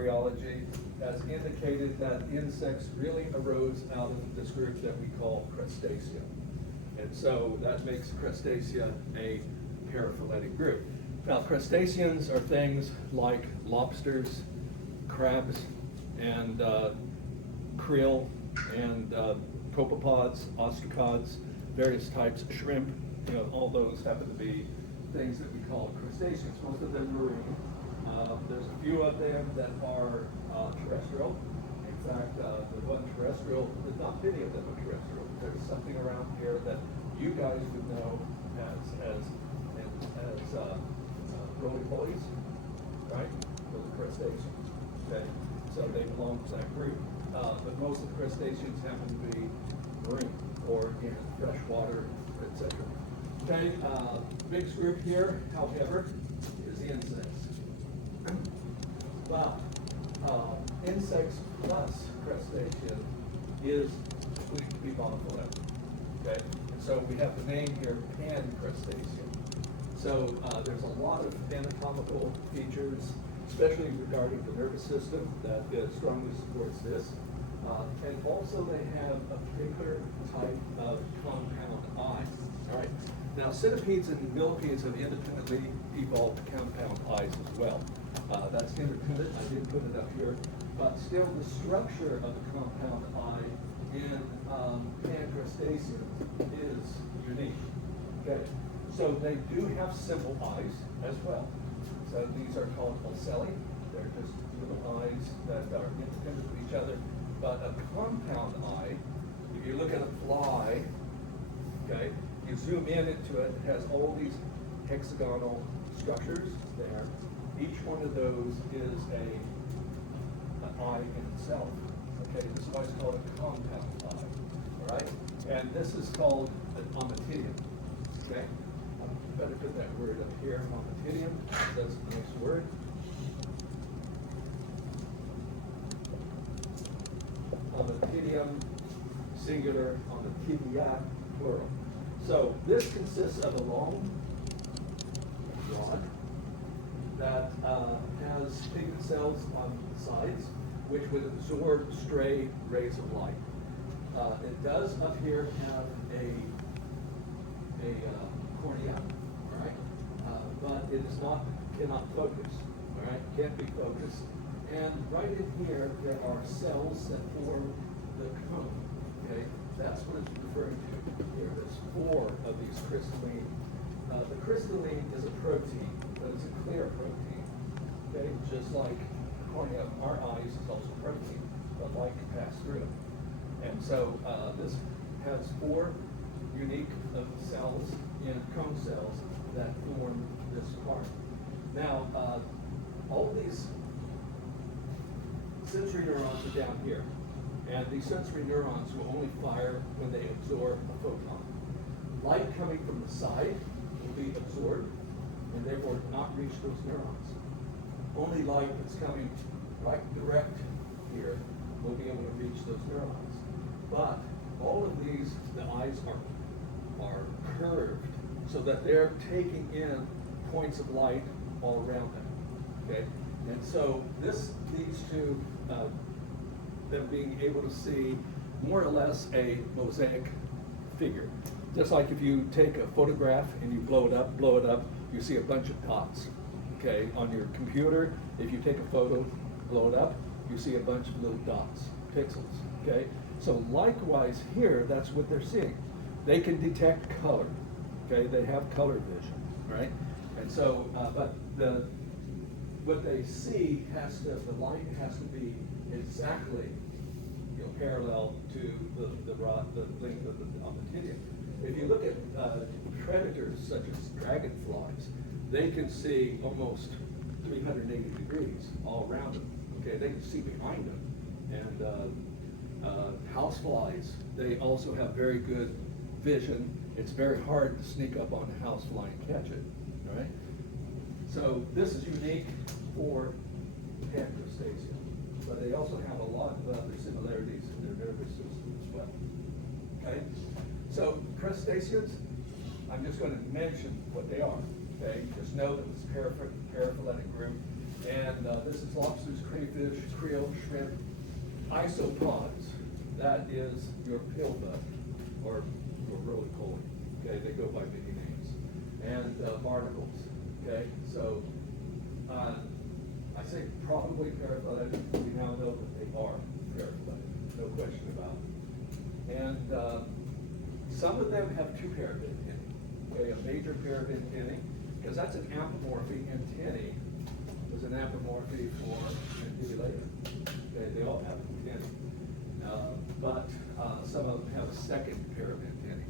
embryology has indicated that insects really arose out of this group that we call Crustacea. And so that makes Crustacea a paraphyletic group. Now, crustaceans are things like lobsters, crabs, and krill, and copepods, ostracods, various types of shrimp. You know, all those happen to be things that we call crustaceans. Most of them marine. There's a few of them that are terrestrial. In fact, the one terrestrial, not many of them are terrestrial. There's something around here that you guys would know as roly-polies, right? Those are crustaceans, okay? So they belong to that group. But most of the crustaceans happen to be marine or in freshwater, etc. Okay, biggest group here, however, is the insects. Wow. Insects plus crustacean is going to be monophyletic. Okay, and so we have the name here, pan-crustacean. So there's a lot of anatomical features, especially regarding the nervous system, that strongly supports this. And also they have a particular type of compound eye. All right. Now, centipedes and millipedes have independently evolved compound eyes as well. That's independent. I didn't put it up here. But still, the structure of the compound eye in pan-crustaceans is unique. Okay. So they do have simple eyes as well. So these are called ocelli. They're just little eyes that are independent of each other. But a compound eye, if you look at a fly, okay, you zoom in into it, it has all these hexagonal structures there. Each one of those is an eye in itself. Okay, this is why it's called a compound eye. All right? And this is called an ommatidium. Okay? I better put that word up here, ommatidium. That's a nice word. Ommatidium, singular, ommatidia, plural. So this consists of a long rod that has pigment cells on the sides, which would absorb stray rays of light. It does up here have a cornea, all right, but it is not, cannot focus, all right, can't be focused. And right in here, there are cells that form the cone, okay? That's what it's referring to here. There's 4 of these crystalline. The crystalline is a protein, but it's a clear protein, okay? Just like the cornea of our eyes is also protein, but light can pass through it. And so this has 4 unique cells in cone cells that form this part. Now, all these sensory neurons are down here, and these sensory neurons will only fire when they absorb a photon. Light coming from the side will be absorbed and therefore not reach those neurons. Only light that's coming right direct here will be able to reach those neurons. But all of these, the eyes are curved so that they're taking in points of light all around them. Okay? And so this leads to them being able to see more or less a mosaic figure. Just like if you take a photograph and you blow it up, you see a bunch of dots. Okay, on your computer, if you take a photo, blow it up, you see a bunch of little dots, pixels. Okay, so likewise here, that's what they're seeing. They can detect color. Okay, they have color vision, right? And so, but what they see the light has to be exactly, parallel to the length of the ommatidium. If you look at predators such as dragonflies, they can see almost 380 degrees all around them. Okay, they can see behind them. And houseflies, they also have very good vision. It's very hard to sneak up on a housefly and catch it. All right. So this is unique for pan-crustaceans, but they also have a lot of other similarities in their nervous system as well. Okay, so crustaceans, I'm just going to mention what they are. Okay, just know that it's paraphyletic group. And this is lobsters, crayfish, krill, shrimp, isopods. That is your pillbug, or roly-poly. Okay, they go by many names. And barnacles. Okay, so I say probably paraphyletic. We now know that they are paraphyletic, no question about it. And some of them have two pair of antennae. Okay, a major pair of antennae, because that's an apomorphy. Antennae is an apomorphy for mandibular. Okay, they all have antennae. But some of them have a second pair of antennae.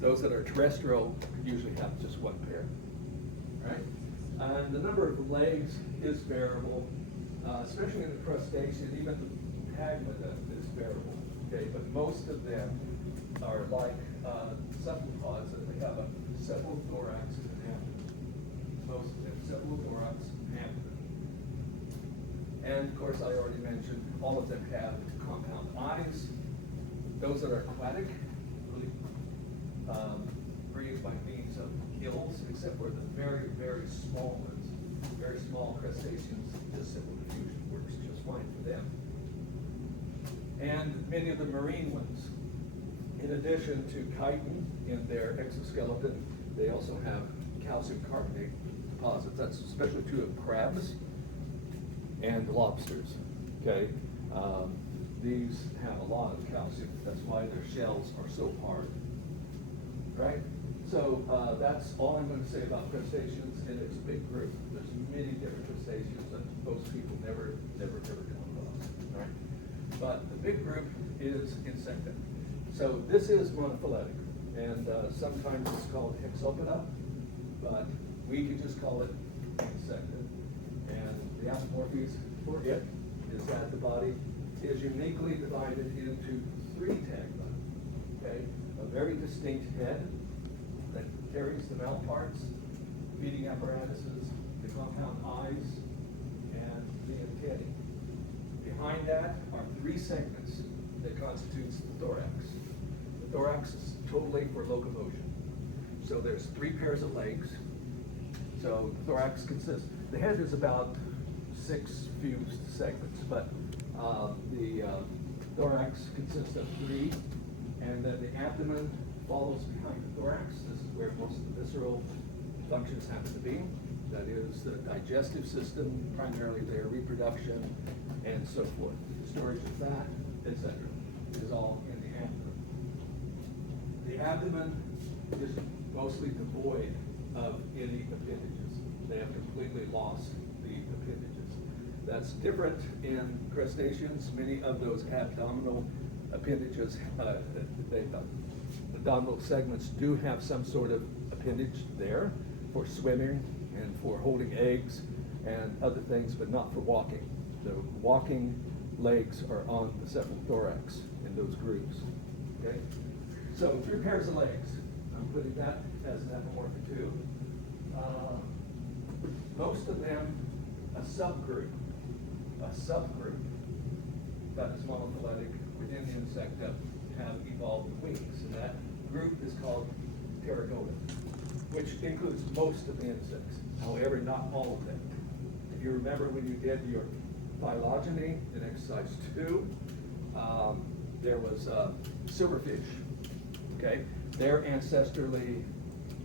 Those that are terrestrial usually have just one pair, right? And the number of legs is variable, especially in the crustacean. Even the tagmata is variable, okay? But most of them are like cephalopods, that they have a cephalothorax and abdomen. Most of them, cephalothorax and abdomen. And of course, I already mentioned, all of them have compound eyes. Those that are aquatic really breathe by means of gills, except for the very, very small ones. Very small crustaceans, just simple diffusion works just fine for them. And many of the marine ones, in addition to chitin in their exoskeleton, they also have calcium carbonate deposits. That's especially true of crabs and lobsters. Okay, these have a lot of calcium. That's why their shells are so hard. Right? So that's all I'm going to say about crustaceans, and it's a big group. There's many different crustaceans that most people never come across. Right? But the big group is insecta. So this is monophyletic, and sometimes it's called Hexopoda, but we could just call it insecta. And the apomorphies for it is that the body is uniquely divided into three tagma. Okay, a very distinct head that carries the mouth parts, feeding apparatuses, the compound eyes, and the antennae. Behind that are three segments that constitutes the thorax. The thorax is totally for locomotion. So there's three pairs of legs. So the thorax consists, the head is about 6 fused segments, but the thorax consists of 3, and then the abdomen follows behind the thorax. This is where most of the visceral functions happen to be. That is the digestive system, primarily their reproduction, and so forth. Storage of fat, etc. is all in the abdomen. The abdomen is mostly devoid of any appendages. They have completely lost the appendages. That's different in crustaceans. Many of those abdominal appendages, abdominal segments do have some sort of appendage there for swimming and for holding eggs and other things, but not for walking. The walking legs are on the cephalothorax in those groups. Okay? So 3 pairs of legs. I'm putting that as an apomorphic too. Most of them, a subgroup that is monophyletic within the insecta have evolved wings, and that group is called Pterygoida, which includes most of the insects. However, not all of them. If you remember when you did your phylogeny in exercise 2, there was silverfish. Okay, they're ancestrally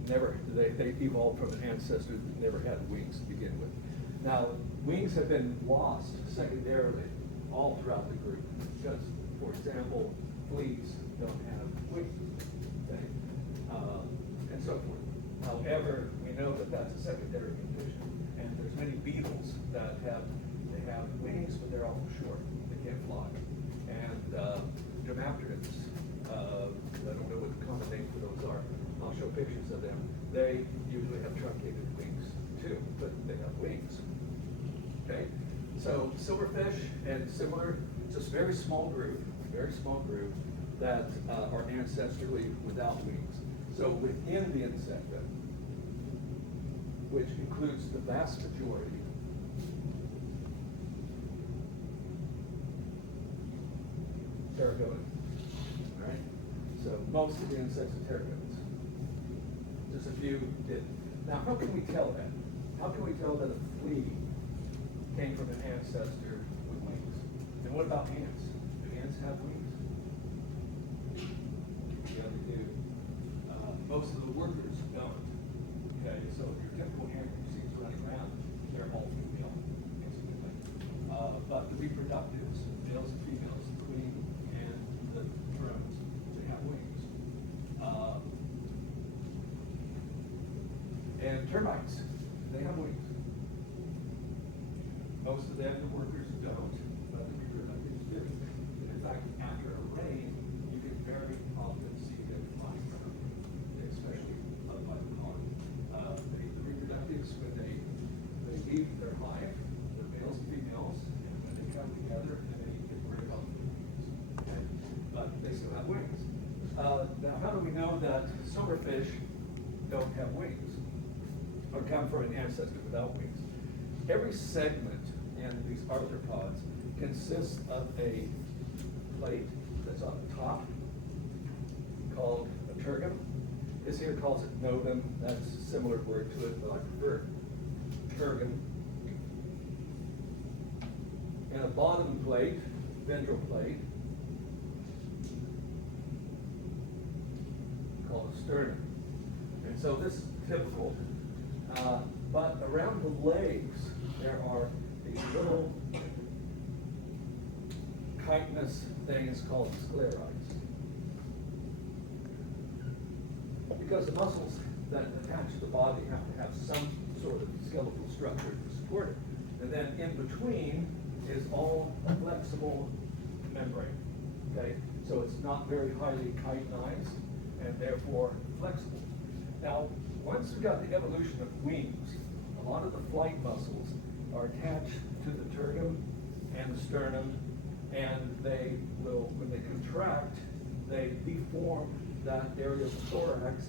they evolved from an ancestor that never had wings to begin with. Now, wings have been lost secondarily all throughout the group because, for example, fleas don't have wings, okay? And so forth. However, we know that that's a secondary condition, and there's many beetles that have wings, but they're awful short. They can't fly. And dermapterids, I don't know what the common name for those are. I'll show pictures of them. They usually have truncated wings too, but they have wings. Okay, so silverfish and similar, just very small group that are ancestrally without wings. So within the insecta, which includes the vast majority, pterygoid. All right, so most of the insects are pterygoids. Just a few did. Now, how can we tell that? How can we tell that a flea came from an ancestor with wings. And what about ants? Do ants have wings? Yeah, they do. Most of the workers don't. Okay, so your typical ant that you see running around, they're all female, incidentally. But the reproductives, males and females, the queen and the drones, they have wings. And termites, they have wings. Most of them, the workers don't, but the reproductives do. And in fact, after a rain, you can very often see them flying around, especially up by the pond. The reproductives, when they leave their hive, the males and females, and when they come together, and they get very healthy wings. Okay? But they still have wings. Now, how do we know that silverfish don't have wings, or come from an ancestor without wings? Every segment in these arthropods consists of a plate that's on the top called a tergum. This here calls it novum. That's a similar word to it, but I prefer tergum. And a bottom plate, ventral plate, called a sternum. And so this is typical. But around the legs, there are these little chitinous things called sclerites. Because the muscles that attach to the body have to have some sort of skeletal structure to support it. And then in between is all a flexible membrane. Okay? So it's not very highly chitinized and therefore flexible. Now, once we got the evolution of wings, a lot of the flight muscles are attached to the tergum and the sternum, and they will, when they contract, they deform that area of the thorax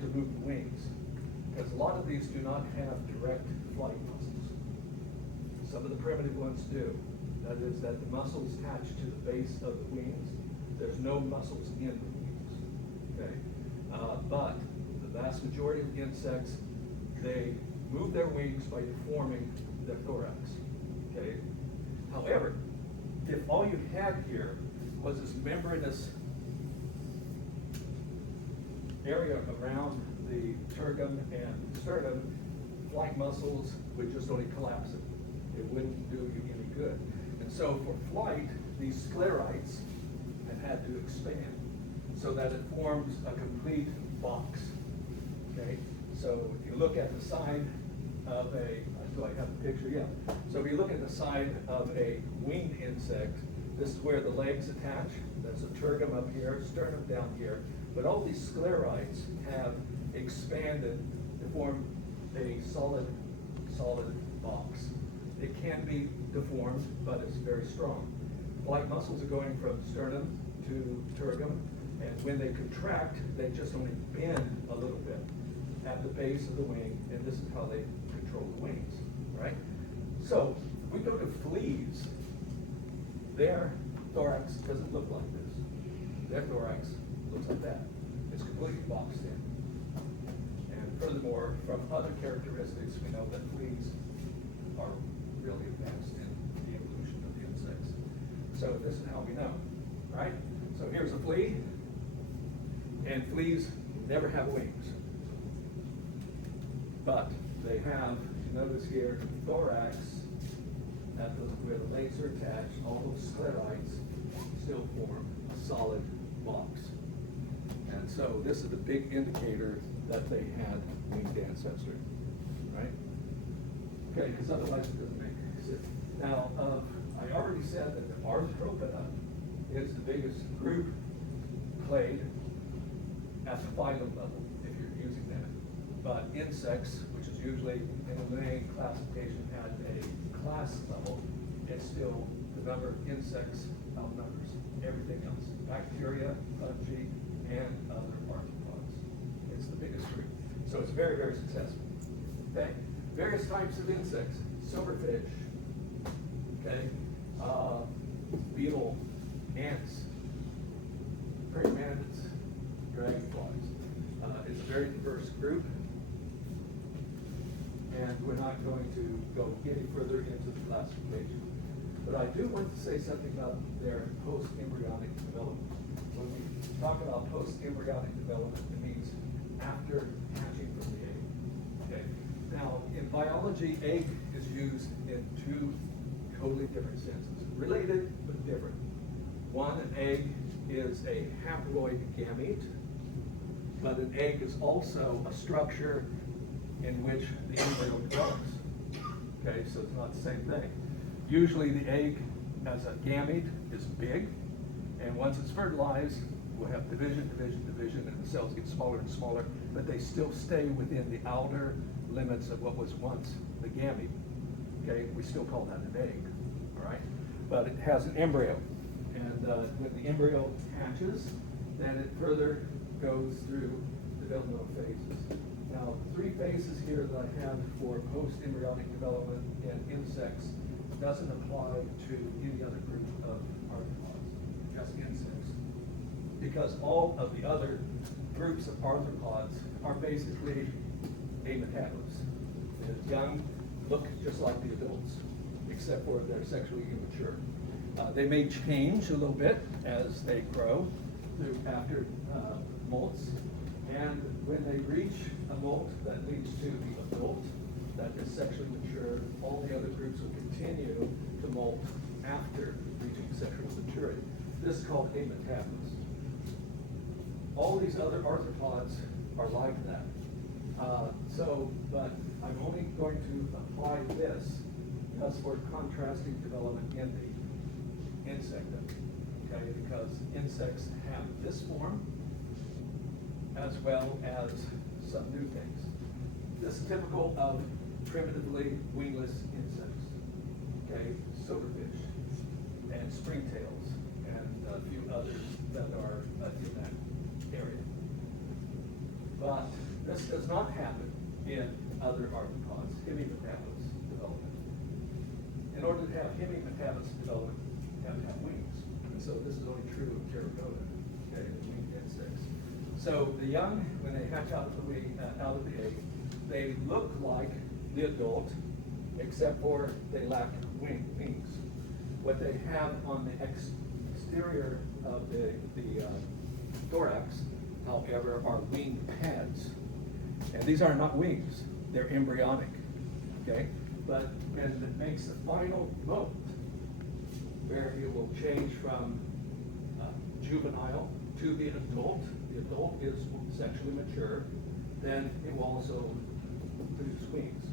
to move the wings. Because a lot of these do not have direct flight muscles. Some of the primitive ones do. That is that the muscles attached to the base of the wings, there's no muscles in the wings. Okay? But the vast majority of insects, they move their wings by deforming their thorax. Okay? However, if all you had here was this membranous area around the tergum and sternum, flight muscles would just only collapse it. It wouldn't do you any good. And so for flight, these sclerites have had to expand so that it forms a complete box. Okay? So if you look at the side of do I have a picture? Yeah. So if you look at the side of a winged insect, this is where the legs attach. There's a tergum up here, sternum down here. But all these sclerites have expanded to form a solid box. It can be deformed, but it's very strong. Flight muscles are going from sternum to tergum, and when they contract, they just only bend a little bit at the base of the wing, and this is how they control the wings, right? So, if we go to fleas, their thorax doesn't look like this. Their thorax looks like that. It's completely boxed in. And furthermore, from other characteristics, we know that fleas are really advanced in the evolution of the insects. So this is how we know, right? So here's a flea, and fleas never have wings. But they have, notice here, thorax, at where the legs are attached, all those sclerites still form a solid box. And so this is the big indicator that they had winged ancestry, right? Okay, because otherwise it doesn't make sense. Now, I already said that the Arthropoda is the biggest group clade at the phylum level, if you're using that. But insects, which is usually in the Linnaean classification at a class level, it's still the number of insects outnumbers everything else. Bacteria, fungi, and other arthropods. It's the biggest group. So it's very, very successful. Okay? Various types of insects. Silverfish. Okay? Beetle, ants, praying mantids, dragonflies. It's a very diverse group. And we're not going to go any further into the classification. But I do want to say something about their post-embryonic development. When we talk about post-embryonic development, it means after hatching from the egg. Okay. Now, in biology, egg is used in two totally different senses. Related, but different. One, an egg is a haploid gamete, but an egg is also a structure in which the embryo develops. Okay, so it's not the same thing. Usually the egg as a gamete is big, and once it's fertilized, we'll have division, and the cells get smaller and smaller, but they still stay within the outer limits of what was once the gamete. Okay, we still call that an egg, all right? But it has an embryo, and when the embryo hatches, then it further goes through developmental phases. Now, three phases here that I have for post-embryonic development in insects doesn't apply to any other group of arthropods, just insects. Because all of the other groups of arthropods are basically ametabolous. The young look just like the adults, except for they're sexually immature. They may change a little bit as they grow after molts, and when they reach a molt that leads to the adult that is sexually mature, all the other groups will continue to molt after reaching sexual maturity. This is called ametabolous. All these other arthropods are like that. But I'm only going to apply this as for contrasting development in the insectum, okay? Because insects have this form as well as some new things. This is typical of primitively wingless insects, okay? Silverfish and springtails and a few others that are in that area. But this does not happen in other arthropods, hemimetabolous development. In order to have hemimetabolous development, you have to have wings. And so this is only true of Pteropoda, okay, the winged insects. So the young, when they hatch out of the egg, they look like the adult, except for they lack wings. What they have on the exterior of the thorax, however, are wing pads. And these are not wings, they're embryonic, okay? But when it makes the final molt, where it will change from juvenile to the adult is sexually mature, then it will also produce wings.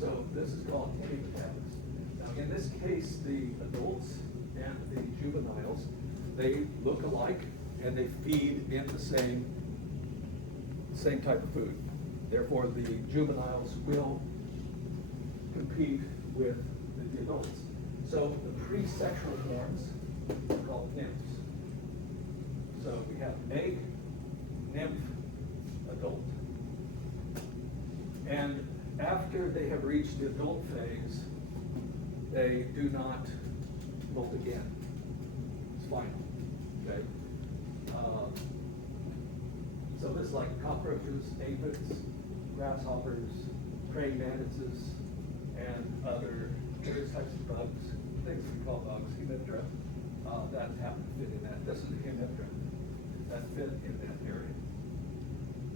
So this is called hemimetabolous. Now in this case, the adults and the juveniles, they look alike and they feed in the same type of food. Therefore, the juveniles will compete with the adults. So the pre-sexual forms are called nymphs. So we have egg, nymph, adult. And after they have reached the adult phase, they do not molt again. It's final, okay? So this is like cockroaches, aphids, grasshoppers, praying mantises, and other various types of bugs, things we call bugs, hemiptera, that happen to fit in that. This is a hemiptera that fit in that area.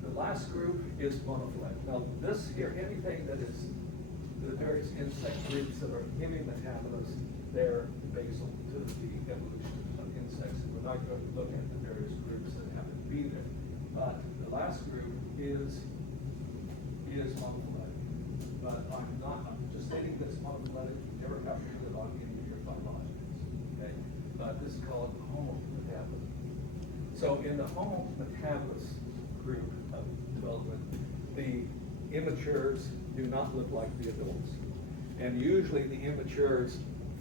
The last group is monophyletic. Now this here, anything that is the various insect groups that are hemimetabolous, they're basal to the evolution of insects. And we're not going to look at the various groups that happen to be there. But the last group is monophyletic. But I'm just stating this monophyletic, never have to put it on any of your phylogenies. Okay? But this is called homometabolism. So in the homometabolous group of development, the immatures do not look like the adults. And usually the immatures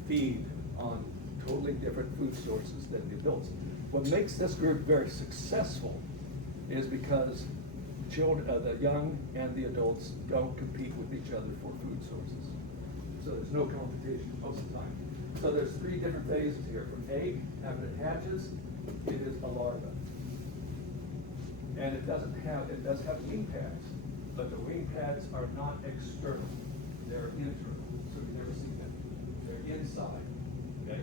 feed on totally different food sources than the adults. What makes this group very successful is because the young and the adults don't compete with each other for food sources. So there's no competition most of the time. So there's three different phases here. From egg, after it hatches, it is a larva. And it does have wing pads, but the wing pads are not external, they're internal. So you never see inside. Okay.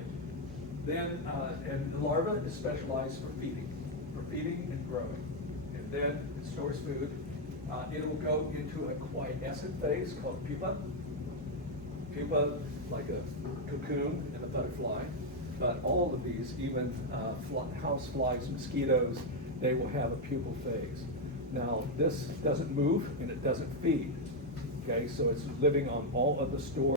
Then, and the larva is specialized for feeding and growing. And then it stores food. It will go into a quiescent phase called pupa. Pupa, like a cocoon in a butterfly. But all of these, even house flies, mosquitoes, they will have a pupal phase. Now, this doesn't move and it doesn't feed. Okay, so it's living on all of the stored